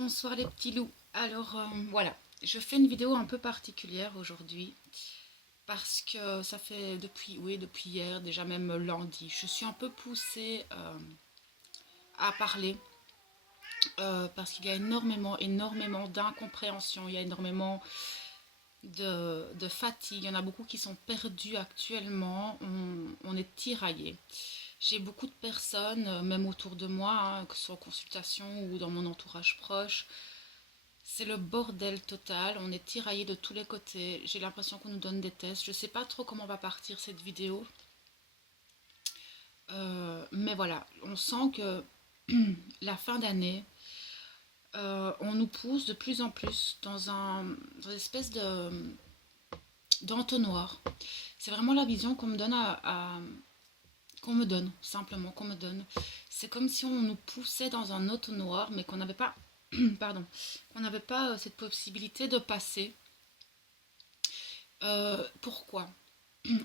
Bonsoir les petits loups. Alors voilà, je fais une vidéo un peu particulière aujourd'hui parce que ça fait depuis hier, déjà même lundi, je suis un peu poussée à parler parce qu'il y a énormément d'incompréhension, il y a énormément de fatigue, il y en a beaucoup qui sont perdus actuellement, on est tiraillés. J'ai beaucoup de personnes, même autour de moi, hein, que ce soit en consultation ou dans mon entourage proche. C'est le bordel total, on est tiraillé de tous les côtés, j'ai l'impression qu'on nous donne des tests, je sais pas trop comment va partir cette vidéo, mais voilà, on sent que la fin d'année, on nous pousse de plus en plus dans une espèce d'entonnoir. C'est vraiment la vision qu'on me donne qu'on me donne, simplement qu'on me donne. C'est comme si on nous poussait dans un entonnoir, mais qu'on n'avait pas, pardon, qu'on n'avait pas cette possibilité de passer. Pourquoi?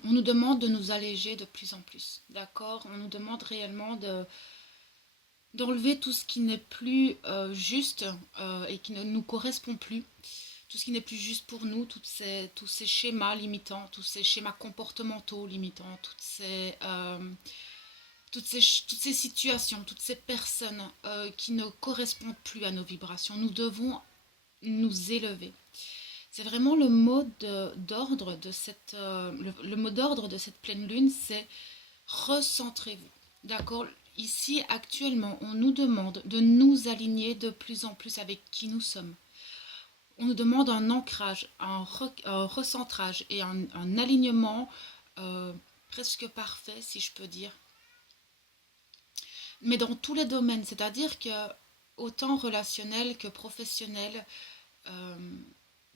On nous demande de nous alléger de plus en plus, d'accord? On nous demande réellement d'enlever tout ce qui n'est plus juste et qui ne nous correspond plus, tout ce qui n'est plus juste pour nous, tous ces schémas limitants, tous ces schémas comportementaux limitants, toutes ces situations, toutes ces personnes qui ne correspondent plus à nos vibrations. Nous devons nous élever. C'est vraiment d'ordre de le mot d'ordre de cette pleine lune, c'est recentrez-vous. D'accord? Ici, actuellement, on nous demande de nous aligner de plus en plus avec qui nous sommes. On nous demande un ancrage, un recentrage et un alignement presque parfait, si je peux dire. Mais dans tous les domaines, c'est-à-dire que autant relationnel que professionnel, euh,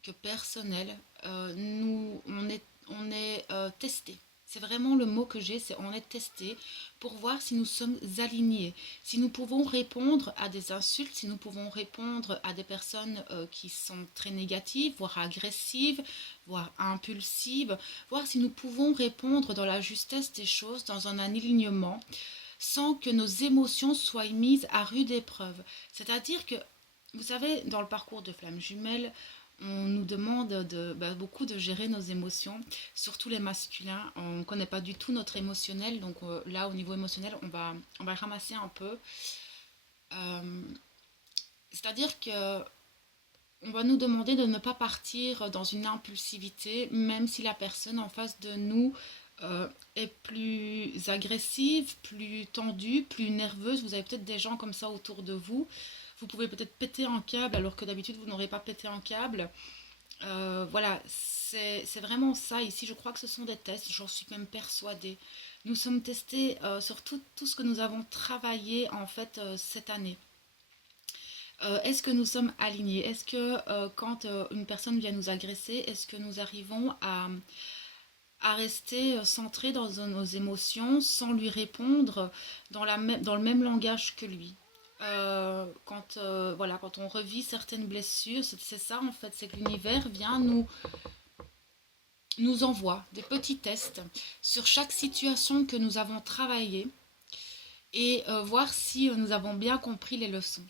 que personnel, on est testé. C'est vraiment le mot que j'ai, c'est on est testé pour voir si nous sommes alignés, si nous pouvons répondre à des insultes, si nous pouvons répondre à des personnes qui sont très négatives, voire agressives, voire impulsives, voir si nous pouvons répondre dans la justesse des choses, dans un alignement, sans que nos émotions soient mises à rude épreuve. C'est-à-dire que, vous savez, dans le parcours de Flamme Jumelle, on nous demande beaucoup de gérer nos émotions, surtout les masculins. On ne connaît pas du tout notre émotionnel, donc là, au niveau émotionnel, on va ramasser un peu. Euh, C'est-à-dire que on va nous demander de ne pas partir dans une impulsivité, même si la personne en face de nous est plus agressive, plus tendue, plus nerveuse. Vous avez peut-être des gens comme ça autour de vous. Vous pouvez peut-être péter un câble alors que d'habitude vous n'aurez pas pété un câble. Voilà, c'est vraiment ça. Ici, je crois que ce sont des tests, j'en suis même persuadée. Nous sommes testés sur tout ce que nous avons travaillé en fait cette année. Est-ce que nous sommes alignés? Est-ce que quand une personne vient nous agresser, est-ce que nous arrivons à rester centrés dans nos émotions sans lui répondre dans le même langage que lui? Voilà, quand on revit certaines blessures, c'est ça en fait, c'est que l'univers vient nous envoie des petits tests sur chaque situation que nous avons travaillée et voir si nous avons bien compris les leçons.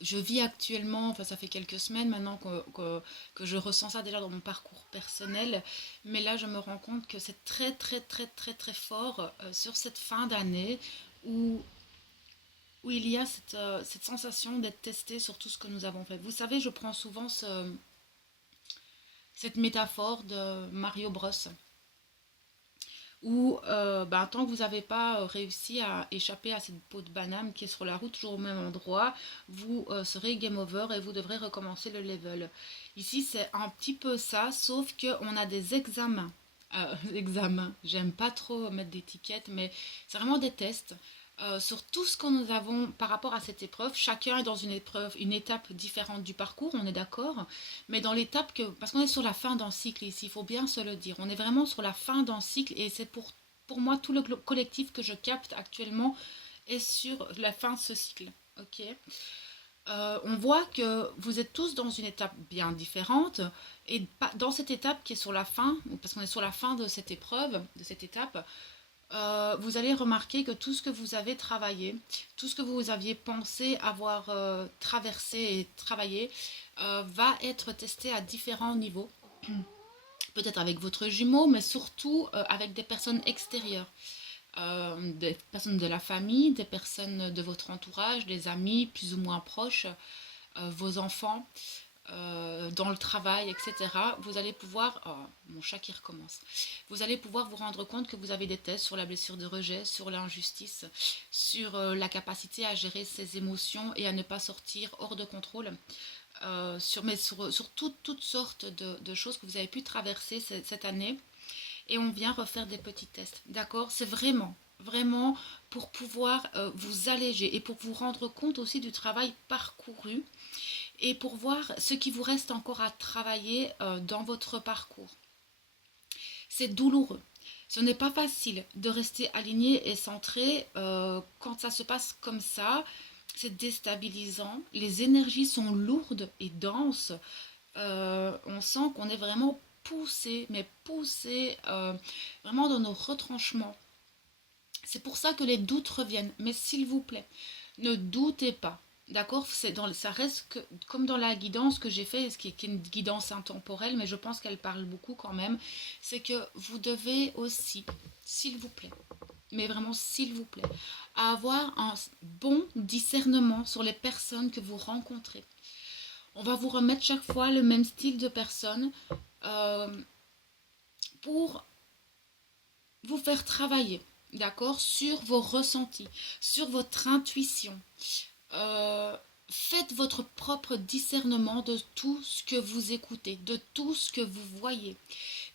Je vis actuellement, enfin ça fait quelques semaines maintenant que je ressens ça déjà dans mon parcours personnel, mais là je me rends compte que c'est très fort sur cette fin d'année où, où il y a cette sensation d'être testé sur tout ce que nous avons fait. Vous savez, je prends souvent cette métaphore de Mario Bros où tant que vous n'avez pas réussi à échapper à cette peau de banane qui est sur la route, toujours au même endroit, vous serez game over et vous devrez recommencer le level. Ici, c'est un petit peu ça, sauf qu'on a des examens. Examens, j'aime pas trop mettre d'étiquettes, mais c'est vraiment des tests. Sur tout ce que nous avons par rapport à cette épreuve, chacun est dans une épreuve, une étape différente du parcours, on est d'accord, mais dans l'étape parce qu'on est sur la fin d'un cycle ici, il faut bien se le dire, on est vraiment sur la fin d'un cycle et c'est pour moi tout le collectif que je capte actuellement est sur la fin de ce cycle, ok. On voit que vous êtes tous dans une étape bien différente et dans cette étape qui est sur la fin, parce qu'on est sur la fin de cette épreuve, de cette étape, vous allez remarquer que tout ce que vous avez travaillé, tout ce que vous aviez pensé avoir traversé et travaillé, va être testé à différents niveaux. Peut-être avec votre jumeau, mais surtout avec des personnes extérieures. Des personnes de la famille, des personnes de votre entourage, des amis plus ou moins proches, vos enfants, dans le travail, etc. Vous allez pouvoir, oh, mon chat qui recommence, vous allez pouvoir vous rendre compte que vous avez des tests sur la blessure de rejet, sur l'injustice, sur la capacité à gérer ses émotions et à ne pas sortir hors de contrôle. Sur toutes sortes de choses que vous avez pu traverser cette année, et on vient refaire des petits tests. D'accord? C'est vraiment pour pouvoir vous alléger et pour vous rendre compte aussi du travail parcouru et pour voir ce qui vous reste encore à travailler dans votre parcours. C'est douloureux. Ce n'est pas facile de rester aligné et centré quand ça se passe comme ça. C'est déstabilisant. Les énergies sont lourdes et denses. On sent qu'on est vraiment poussé, mais poussé vraiment dans nos retranchements. C'est pour ça que les doutes reviennent. Mais s'il vous plaît, ne doutez pas. D'accord? Ça reste comme dans la guidance que j'ai fait, qui est une guidance intemporelle, mais je pense qu'elle parle beaucoup quand même. C'est que vous devez aussi, s'il vous plaît, mais vraiment s'il vous plaît, avoir un bon discernement sur les personnes que vous rencontrez. On va vous remettre chaque fois le même style de personne euh, pour vous faire travailler, d'accord, sur vos ressentis, sur votre intuition. Euh, Faites votre propre discernement de tout ce que vous écoutez, de tout ce que vous voyez.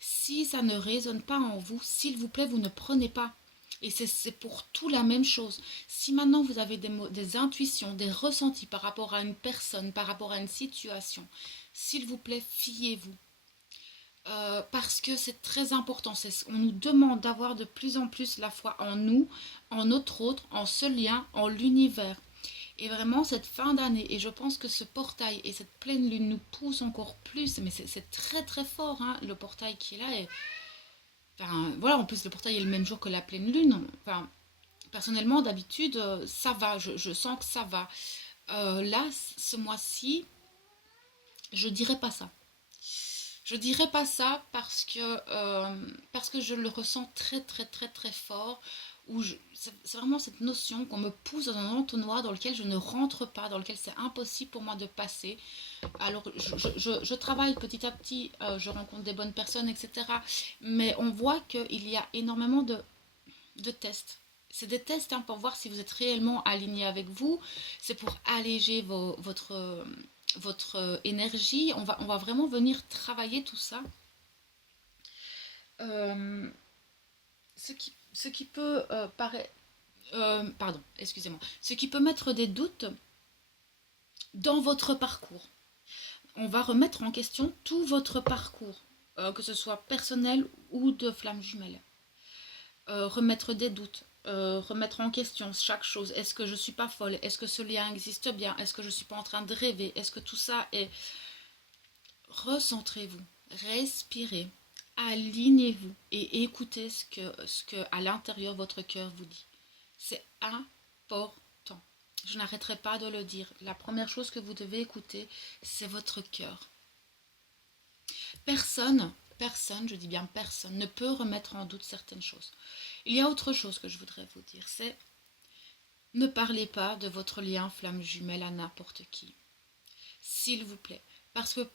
Si ça ne résonne pas en vous, s'il vous plaît, vous ne prenez pas. Et c'est pour tout la même chose. Si maintenant vous avez des intuitions, des ressentis par rapport à une personne, par rapport à une situation, s'il vous plaît, fiez-vous. Parce que c'est très important. On nous demande d'avoir de plus en plus la foi en nous, en notre autre, en ce lien, en l'univers. Et vraiment, cette fin d'année, et je pense que ce portail et cette pleine lune nous poussent encore plus, mais c'est très très fort, hein, le portail qui est là. Enfin, voilà, en plus, le portail est le même jour que la pleine lune. Enfin, personnellement, d'habitude, ça va, je sens que ça va. Là, ce mois-ci, je dirais pas ça. Je dirais pas ça parce que je le ressens très très très très fort. C'est vraiment cette notion qu'on me pousse dans un entonnoir dans lequel je ne rentre pas, dans lequel c'est impossible pour moi de passer. Alors je travaille petit à petit, je rencontre des bonnes personnes, etc. Mais on voit qu'il y a énormément de tests. C'est des tests, hein, pour voir si vous êtes réellement aligné avec vous. C'est pour alléger votre énergie. On va vraiment venir travailler tout ça. Euh, ce qui peut paraître... pardon, excusez-moi. Ce qui peut mettre des doutes dans votre parcours. On va remettre en question tout votre parcours, que ce soit personnel ou de flamme jumelle. Remettre des doutes, remettre en question chaque chose. Est-ce que je ne suis pas folle? Est-ce que ce lien existe bien? Est-ce que je ne suis pas en train de rêver? Est-ce que tout ça est... Recentrez-vous, respirez, alignez-vous et écoutez ce que à l'intérieur votre cœur vous dit. C'est important. Je n'arrêterai pas de le dire. La première chose que vous devez écouter, c'est votre cœur. Personne, je dis bien personne, ne peut remettre en doute certaines choses. Il y a autre chose que je voudrais vous dire, c'est ne parlez pas de votre lien flamme jumelle à n'importe qui. S'il vous plaît. Parce que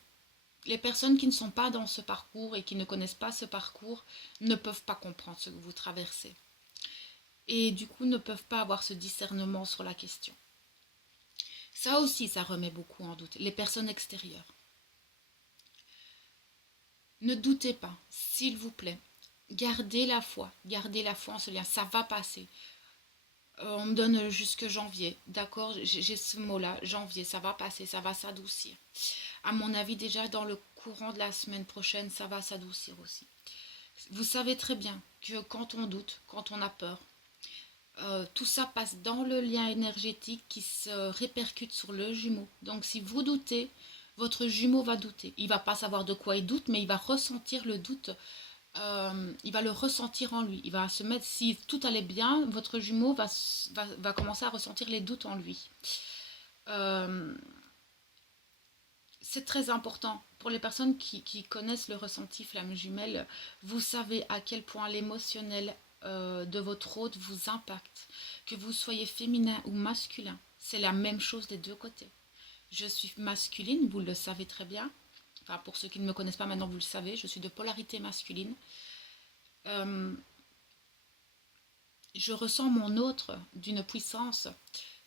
les personnes qui ne sont pas dans ce parcours et qui ne connaissent pas ce parcours ne peuvent pas comprendre ce que vous traversez. Et du coup ne peuvent pas avoir ce discernement sur la question. Ça aussi, ça remet beaucoup en doute. Les personnes extérieures. Ne doutez pas, s'il vous plaît. Gardez la foi en ce lien. Ça va passer. On me donne jusque janvier. D'accord, j'ai ce mot-là, janvier, ça va passer, ça va s'adoucir. À mon avis, déjà dans le courant de la semaine prochaine, ça va s'adoucir aussi. Vous savez très bien que quand on doute, quand on a peur, tout ça passe dans le lien énergétique qui se répercute sur le jumeau. Donc si vous doutez, votre jumeau va douter. Il va pas savoir de quoi il doute, mais il va ressentir le doute il va le ressentir en lui. Il va se mettre, si tout allait bien, votre jumeau va commencer à ressentir les doutes en lui. Euh, c'est très important pour les personnes qui connaissent le ressenti flamme jumelle. Vous savez à quel point l'émotionnel de votre hôte vous impacte. Que vous soyez féminin ou masculin, c'est la même chose des deux côtés. Je suis masculine, vous le savez très bien. Enfin, pour ceux qui ne me connaissent pas maintenant, vous le savez, je suis de polarité masculine. Euh, je ressens mon autre d'une puissance.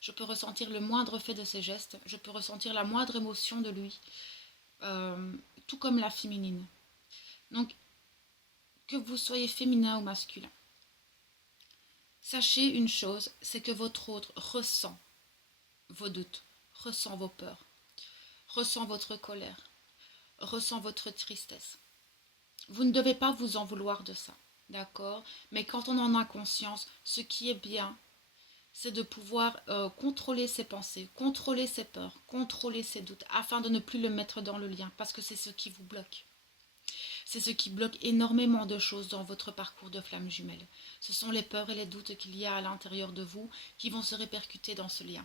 Je peux ressentir le moindre fait de ses gestes. Je peux ressentir la moindre émotion de lui. Euh, tout comme la féminine. Donc, que vous soyez féminin ou masculin, sachez une chose, c'est que votre autre ressent vos doutes, ressent vos peurs, ressent votre colère, ressent votre tristesse. Vous ne devez pas vous en vouloir de ça, d'accord? Mais quand on en a conscience, ce qui est bien, c'est de pouvoir contrôler ses pensées, contrôler ses peurs, contrôler ses doutes, afin de ne plus le mettre dans le lien, parce que c'est ce qui vous bloque. C'est ce qui bloque énormément de choses dans votre parcours de flamme jumelle. Ce sont les peurs et les doutes qu'il y a à l'intérieur de vous qui vont se répercuter dans ce lien.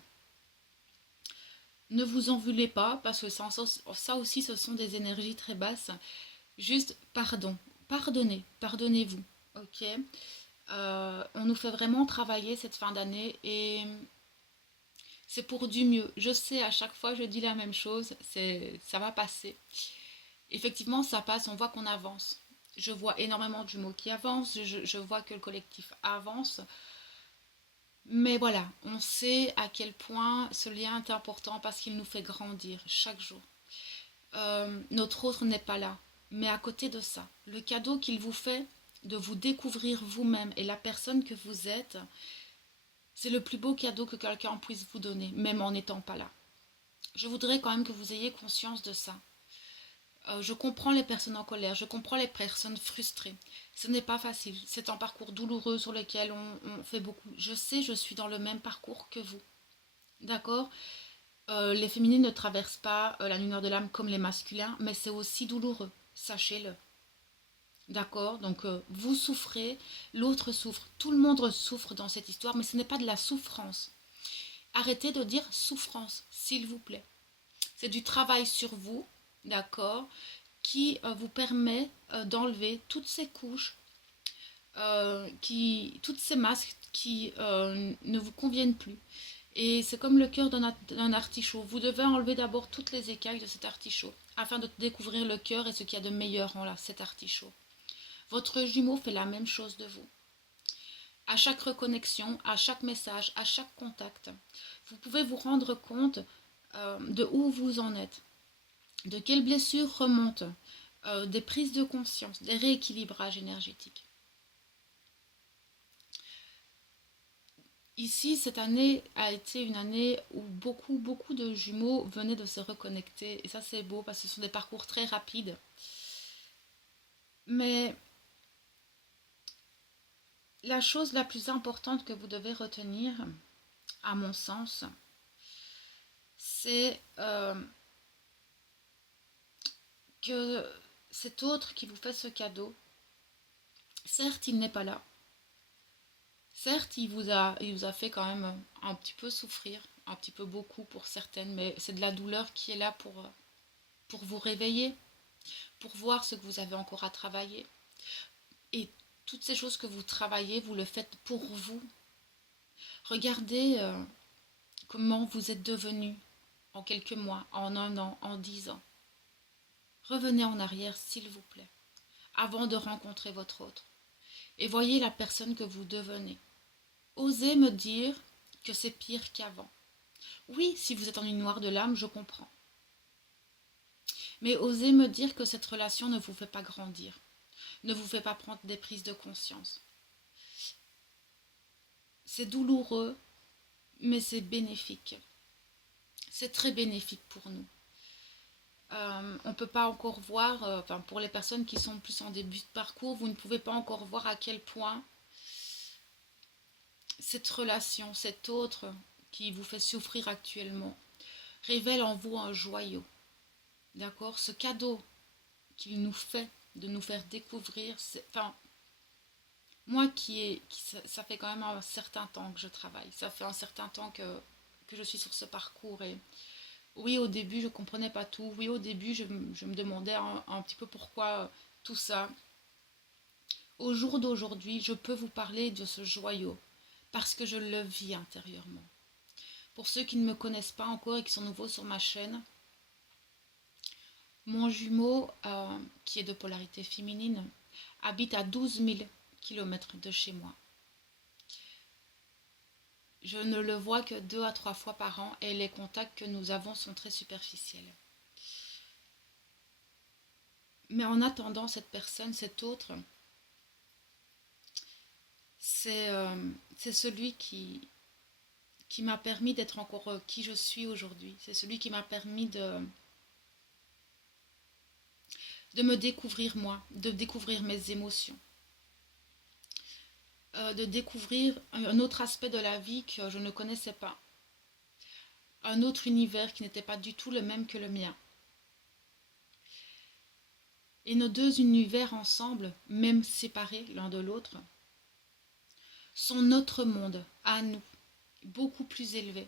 Ne vous en voulez pas, parce que ça aussi, ce sont des énergies très basses. Juste pardon, pardonnez, pardonnez-vous, ok. On nous fait vraiment travailler cette fin d'année et c'est pour du mieux. Je sais, à chaque fois, je dis la même chose, ça va passer. Effectivement, ça passe, on voit qu'on avance. Je vois énormément de jumeaux qui avancent, je vois que le collectif avance. Mais voilà, on sait à quel point ce lien est important parce qu'il nous fait grandir chaque jour. Notre autre n'est pas là. Mais à côté de ça, le cadeau qu'il vous fait de vous découvrir vous-même et la personne que vous êtes, c'est le plus beau cadeau que quelqu'un puisse vous donner, même en n'étant pas là. Je voudrais quand même que vous ayez conscience de ça. Je comprends les personnes en colère, je comprends les personnes frustrées. Ce n'est pas facile, c'est un parcours douloureux sur lequel on fait beaucoup. Je sais, je suis dans le même parcours que vous. D'accord. Les féminines ne traversent pas la lumière de l'âme comme les masculins, mais c'est aussi douloureux, sachez-le. D'accord. Donc vous souffrez, l'autre souffre, tout le monde souffre dans cette histoire, mais ce n'est pas de la souffrance. Arrêtez de dire souffrance, s'il vous plaît. C'est du travail sur vous, d'accord, qui vous permet d'enlever toutes ces couches, toutes ces masques qui ne vous conviennent plus. Et c'est comme le cœur d'un artichaut. Vous devez enlever d'abord toutes les écailles de cet artichaut afin de découvrir le cœur et ce qu'il y a de meilleur en cet artichaut. Votre jumeau fait la même chose de vous. À chaque reconnexion, à chaque message, à chaque contact, vous pouvez vous rendre compte de où vous en êtes, de quelles blessures remontent, des prises de conscience, des rééquilibrages énergétiques. Ici, cette année a été une année où beaucoup de jumeaux venaient de se reconnecter. Et ça, c'est beau parce que ce sont des parcours très rapides. Mais la chose la plus importante que vous devez retenir, à mon sens, c'est que cet autre qui vous fait ce cadeau, certes, il n'est pas là. Certes, il vous a fait quand même un petit peu souffrir, un petit peu beaucoup pour certaines, mais c'est de la douleur qui est là pour vous réveiller, pour voir ce que vous avez encore à travailler. Et toutes ces choses que vous travaillez, vous le faites pour vous. Regardez comment vous êtes devenu en quelques mois, en un an, en 10 ans. Revenez en arrière, s'il vous plaît, avant de rencontrer votre autre. Et voyez la personne que vous devenez. Osez me dire que c'est pire qu'avant. Oui, si vous êtes en une noire de l'âme, je comprends. Mais osez me dire que cette relation ne vous fait pas grandir, ne vous fait pas prendre des prises de conscience. C'est douloureux, mais c'est bénéfique. C'est très bénéfique pour nous. On ne peut pas encore voir, enfin pour les personnes qui sont plus en début de parcours, vous ne pouvez pas encore voir à quel point cette relation, cet autre qui vous fait souffrir actuellement, révèle en vous un joyau. D'accord. Ce cadeau qu'il nous fait de nous faire découvrir. Enfin, moi ça fait quand même un certain temps que je travaille. Ça fait un certain temps que je suis sur ce parcours. Et oui, au début, je ne comprenais pas tout. Oui, au début, je me demandais un petit peu pourquoi tout ça. Au jour d'aujourd'hui, je peux vous parler de ce joyau parce que je le vis intérieurement. Pour ceux qui ne me connaissent pas encore et qui sont nouveaux sur ma chaîne, mon jumeau, qui est de polarité féminine, habite à 12 000 km de chez moi. Je ne le vois que 2 à 3 fois par an et les contacts que nous avons sont très superficiels. Mais en attendant, cette personne, cet autre, c'est celui qui m'a permis d'être encore qui je suis aujourd'hui. C'est celui qui m'a permis de me découvrir moi, de découvrir mes émotions, de découvrir un autre aspect de la vie que je ne connaissais pas, un autre univers qui n'était pas du tout le même que le mien. Et nos deux univers ensemble, même séparés l'un de l'autre, sont notre monde, à nous, beaucoup plus élevé,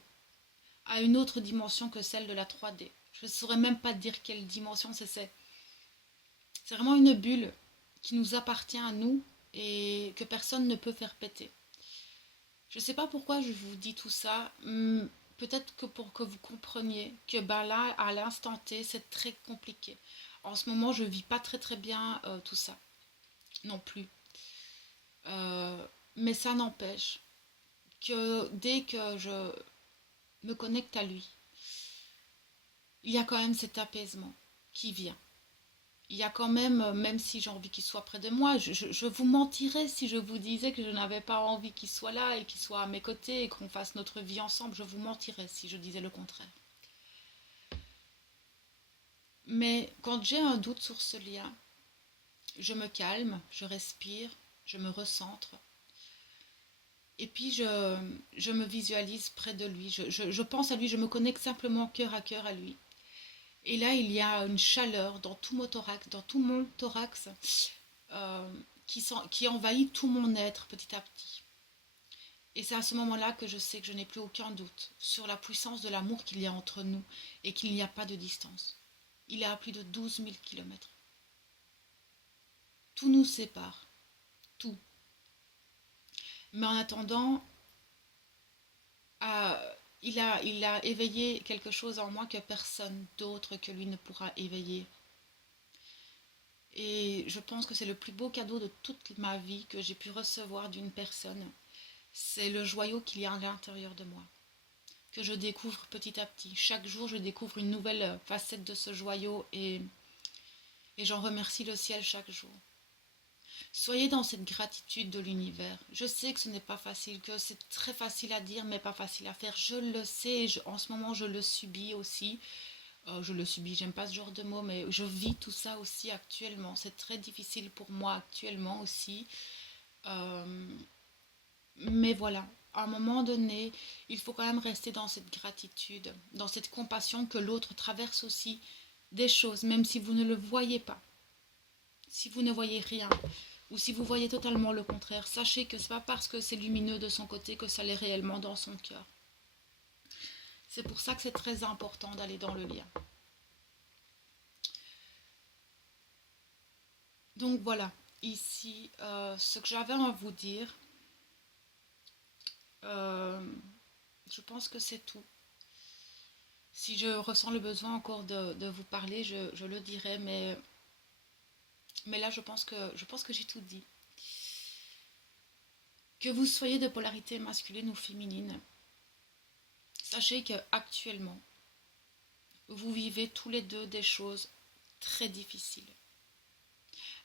à une autre dimension que celle de la 3D. Je ne saurais même pas dire quelle dimension c'est. C'est vraiment une bulle qui nous appartient à nous et que personne ne peut faire péter. Je ne sais pas pourquoi je vous dis tout ça. Peut-être que pour que vous compreniez que ben là, à l'instant T, c'est très compliqué. En ce moment, je ne vis pas très très bien tout ça. Non plus. Mais ça n'empêche que dès que je me connecte à lui, il y a quand même cet apaisement qui vient. Il y a quand même, même si j'ai envie qu'il soit près de moi, je vous mentirais si je vous disais que je n'avais pas envie qu'il soit là et qu'il soit à mes côtés et qu'on fasse notre vie ensemble. Je vous mentirais si je disais le contraire. Mais quand j'ai un doute sur ce lien, je me calme, je respire, je me recentre. Et puis je me visualise près de lui. Je pense à lui, je me connecte simplement cœur à cœur à lui. Et là, il y a une chaleur dans tout mon thorax, qui envahit tout mon être petit à petit. Et c'est à ce moment-là que je sais que je n'ai plus aucun doute sur la puissance de l'amour qu'il y a entre nous et qu'il n'y a pas de distance. Il est à plus de 12 000 km. Tout nous sépare. Tout. Mais en attendant, il a éveillé quelque chose en moi que personne d'autre que lui ne pourra éveiller. Et je pense que c'est le plus beau cadeau de toute ma vie que j'ai pu recevoir d'une personne. C'est le joyau qu'il y a à l'intérieur de moi, que je découvre petit à petit. Chaque jour, je découvre une nouvelle facette de ce joyau et j'en remercie le ciel chaque jour. Soyez dans cette gratitude de l'univers. Je sais que ce n'est pas facile, que c'est très facile à dire, mais pas facile à faire. Je le sais, en ce moment, je le subis aussi. Je le subis, j'aime pas ce genre de mots, mais je vis tout ça aussi actuellement. C'est très difficile pour moi actuellement aussi. Euh, mais voilà, à un moment donné, il faut quand même rester dans cette gratitude, dans cette compassion que l'autre traverse aussi des choses, même si vous ne le voyez pas. Si vous ne voyez rien, ou si vous voyez totalement le contraire, sachez que ce n'est pas parce que c'est lumineux de son côté que ça l'est réellement dans son cœur. C'est pour ça que c'est très important d'aller dans le lien. Donc voilà, ici, ce que j'avais à vous dire, je pense que c'est tout. Si je ressens le besoin encore de vous parler, je le dirai, mais là, je pense que j'ai tout dit. Que vous soyez de polarité masculine ou féminine, sachez que actuellement, vous vivez tous les deux des choses très difficiles.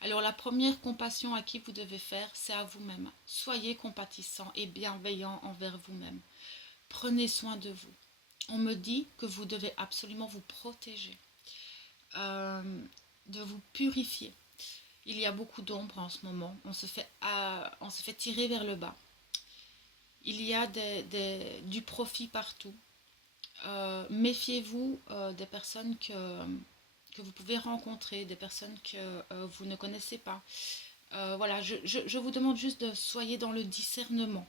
Alors la première compassion à qui vous devez faire, c'est à vous-même. Soyez compatissant et bienveillant envers vous-même. Prenez soin de vous. On me dit que vous devez absolument vous protéger, de vous purifier. Il y a beaucoup d'ombre en ce moment. On se fait tirer vers le bas. Il y a du profit partout. Méfiez-vous des personnes que que vous pouvez rencontrer, des personnes que vous ne connaissez pas. Voilà, je vous demande juste de soyez dans le discernement.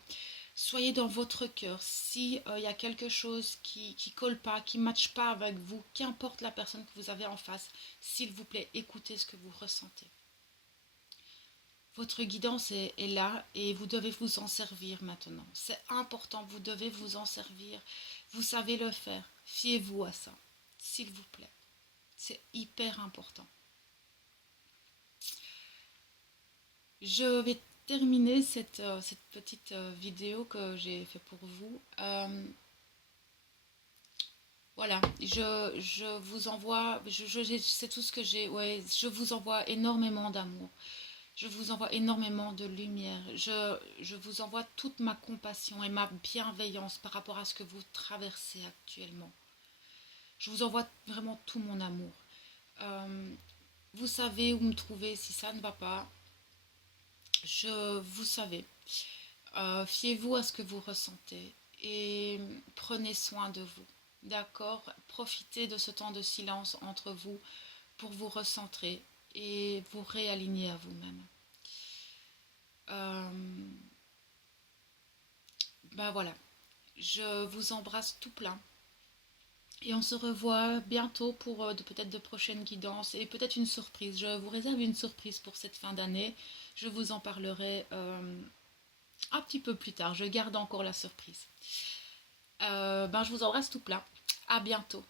Soyez dans votre cœur. Si il y a quelque chose qui colle pas, qui ne matche pas avec vous, qu'importe la personne que vous avez en face, s'il vous plaît, écoutez ce que vous ressentez. Votre guidance est là et vous devez vous en servir maintenant. C'est important, vous devez vous en servir. Vous savez le faire. Fiez-vous à ça, s'il vous plaît. C'est hyper important. Je vais terminer cette petite vidéo que j'ai fait pour vous. Voilà, je vous envoie, c'est tout ce que j'ai, ouais, je vous envoie énormément d'amour. Je vous envoie énormément de lumière. Je vous envoie toute ma compassion et ma bienveillance par rapport à ce que vous traversez actuellement. Je vous envoie vraiment tout mon amour. Euh, Vous savez où me trouver si ça ne va pas. Vous savez. Fiez-vous à ce que vous ressentez et prenez soin de vous. D'accord? Profitez de ce temps de silence entre vous pour vous recentrer et vous réaligner à vous-même. Euh, Ben voilà, je vous embrasse tout plein. Et on se revoit bientôt pour peut-être de prochaines guidances et peut-être une surprise. Je vous réserve une surprise pour cette fin d'année. Je vous en parlerai un petit peu plus tard. Je garde encore la surprise. Ben, je vous embrasse tout plein. À bientôt.